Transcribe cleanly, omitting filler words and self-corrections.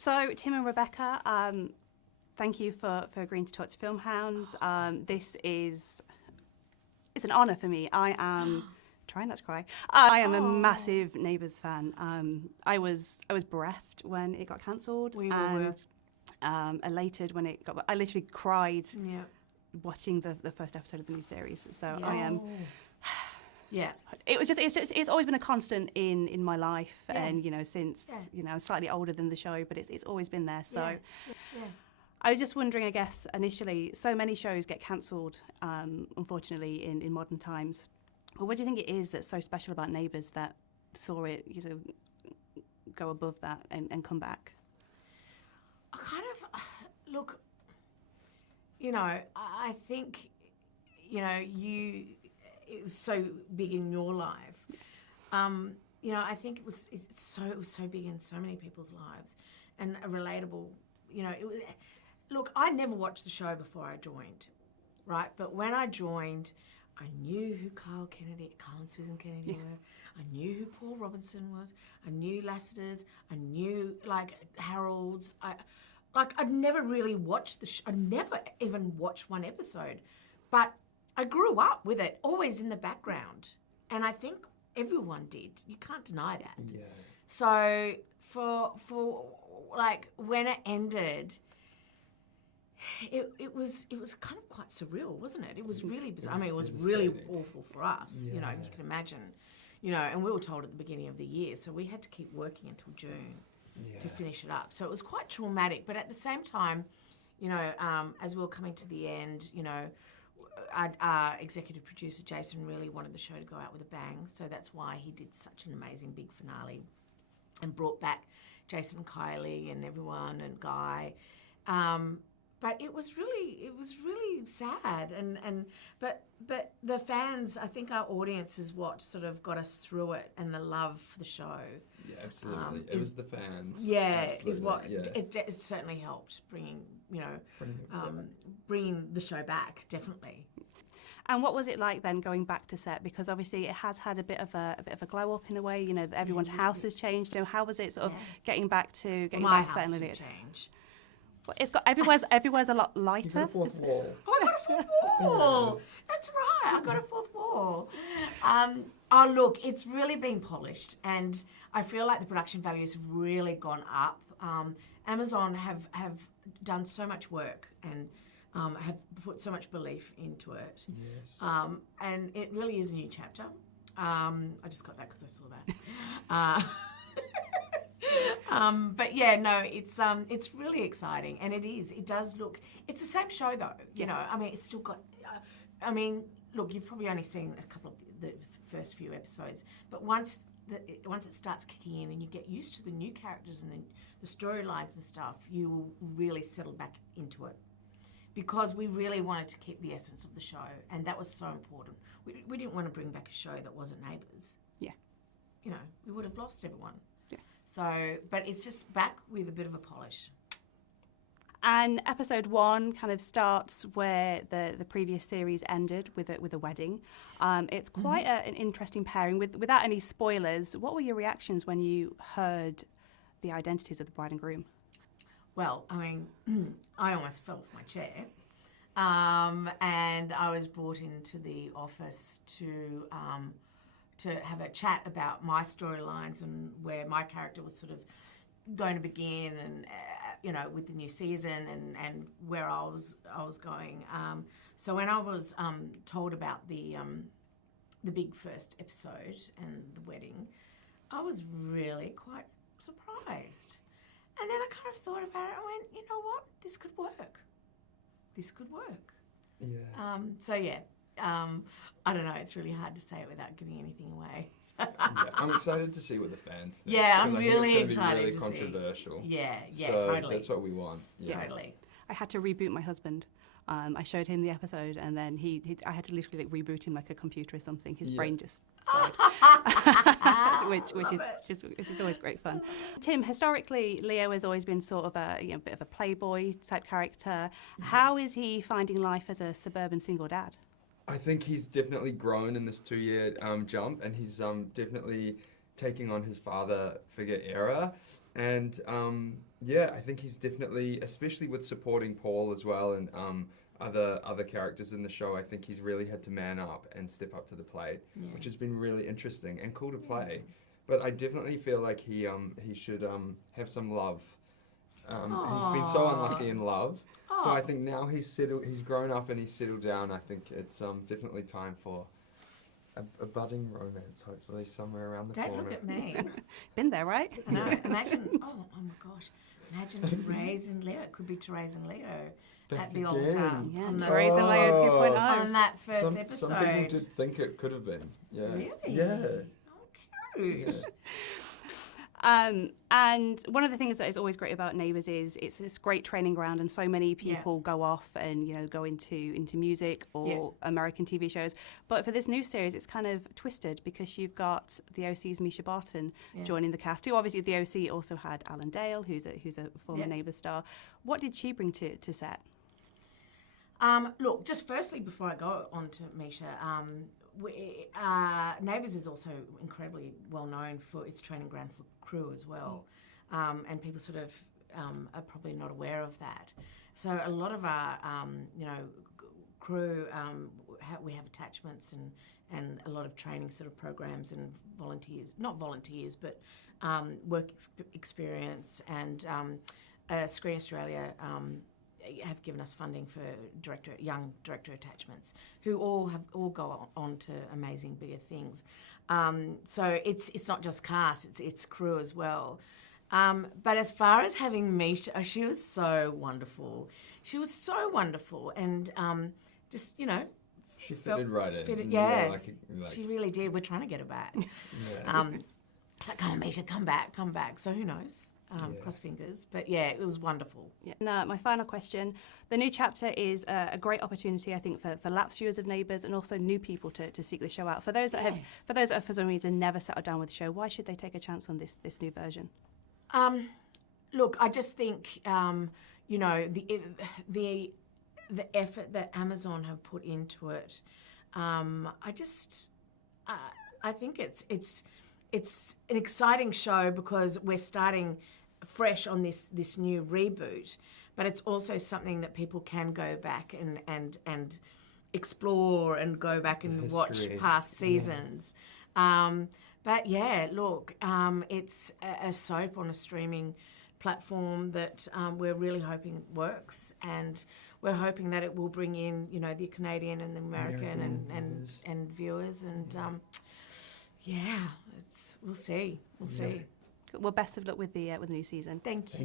So, Tim and Rebecca, thank you for agreeing to talk to Filmhounds. It's an honour for me. I am trying not to cry. I am a massive Neighbours fan. I was bereft when it got cancelled, elated when it got. I literally cried watching the first episode of the new series. So I am. Yeah, it's always been a constant in my life, and since I'm slightly older than the show, but it's always been there. So. I was just wondering, I guess, initially, so many shows get cancelled, unfortunately, in modern times. But what do you think it is that's so special about Neighbours that saw it, go above that and come back? I kind of, look, I think, it was so big in your life. I think it was so big in so many people's lives, and a relatable, Look, I never watched the show before I joined, right? But when I joined, I knew who Carl and Susan Kennedy were. I knew who Paul Robinson was. I knew Lassiter's. I knew, Harold's. I'd never really watched the show. I never even watched one episode. But I grew up with it, always in the background. And I think everyone did. You can't deny that. Yeah. So for when it ended... It was kind of quite surreal, wasn't it? It was really bizarre. It was really awful for us, you can imagine. And we were told at the beginning of the year, so we had to keep working until June to finish it up. So it was quite traumatic, but at the same time, as we were coming to the end, our executive producer, Jason, really wanted the show to go out with a bang, so that's why he did such an amazing big finale and brought back Jason and Kylie and everyone and Guy. But it was really sad, but the fans, I think our audience is what sort of got us through it, and the love for the show. Yeah, absolutely. It was the fans. Yeah, is what it certainly helped bringing the show back, definitely. And what was it like then going back to set? Because obviously it has had a bit of a glow up in a way. Everyone's house has changed. How was it sort of getting back to set? My house didn't change. It's got everywhere's a lot lighter. You got a fourth wall. Oh, I got a fourth wall. That's right. I got a fourth wall. Look, it's really been polished, and I feel like the production values have really gone up. Amazon have done so much work and have put so much belief into it. Yes. And it really is a new chapter. I just got that because I saw that. But yeah, no, it's really exciting, and it does look, it's the same show though, it's still got, look, you've probably only seen a couple of the first few episodes, but once it starts kicking in and you get used to the new characters and the storylines and stuff, you will really settle back into it, because we really wanted to keep the essence of the show, and that was so important. We didn't want to bring back a show that wasn't Neighbours. Yeah. We would have lost everyone. So, but it's just back with a bit of a polish. And episode 1 kind of starts where the previous series ended with a wedding. It's quite an interesting pairing. Without any spoilers, what were your reactions when you heard the identities of the bride and groom? Well, I almost fell off my chair. And I was brought into the office to have a chat about my storylines and where my character was sort of going to begin, and with the new season and where I was going. So when I was told about the big first episode and the wedding, I was really quite surprised. And then I kind of thought about it. I went, you know what? This could work. Yeah. I don't know. It's really hard to say it without giving anything away. I'm excited to see what the fans think. Yeah, I'm really excited to see. It's going to be really controversial. Yeah, so totally. That's what we want. Yeah. Totally. I had to reboot my husband. I showed him the episode, and then I had to literally reboot him like a computer or something. His brain just died. which is always great fun. Tim, historically, Leo has always been sort of a bit of a playboy type character. Yes. How is he finding life as a suburban single dad? I think he's definitely grown in this 2-year jump, and he's definitely taking on his father figure era. And Yeah, I think he's definitely, especially with supporting Paul as well, and other characters in the show. I think he's really had to man up and step up to the plate, which has been really interesting and cool to play. But I definitely feel like he should have some love. He's been so unlucky in love, so I think now he's grown up and he's settled down. I think it's definitely time for a budding romance, hopefully somewhere around the corner. Don't look at me. Been there, right? I know. Imagine. Oh my gosh. Imagine Therese and Leo. It could be Therese and Leo at the old town. Yeah, Therese and Leo 2.0 on that first episode. Some people did think it could have been. Yeah. Really? Yeah. Oh, cute. Yeah. And one of the things that is always great about Neighbours is it's this great training ground, and so many people go off and go into music or American TV shows. But for this new series, it's kind of twisted because you've got the OC's Misha Barton joining the cast. Who obviously the OC also had Alan Dale, who's a former Neighbours star. What did she bring to set? Look, just firstly, before I go on to Misha, Neighbours is also incredibly well known for its training ground for crew as well, and people sort of are probably not aware of that. So a lot of our crew, we have attachments and a lot of training sort of programs and not volunteers, but work experience, and Screen Australia have given us funding for young director attachments who all go on to amazing bigger things. So it's not just cast, it's crew as well. But as far as having Misha, she was so wonderful. She was so wonderful, and just she fitted right in. She really did. We're trying to get her back. It's like, come on, Misha, come back. So who knows? Cross fingers. But yeah, it was wonderful. Yeah. Now, my final question. The new chapter is a great opportunity, I think, for lapsed viewers of Neighbours and also new people to seek the show out. For those that have for some reason never settled down with the show, why should they take a chance on this new version? Look, I just think the effort that Amazon have put into it. I think it's an exciting show because we're starting fresh on this new reboot, but it's also something that people can go back and explore and go back and watch past seasons. But yeah, look, it's a soap on a streaming platform that we're really hoping works, and we're hoping that it will bring in the Canadian and the American and viewers, and we'll see. Well, best of luck with the new season. Thank you.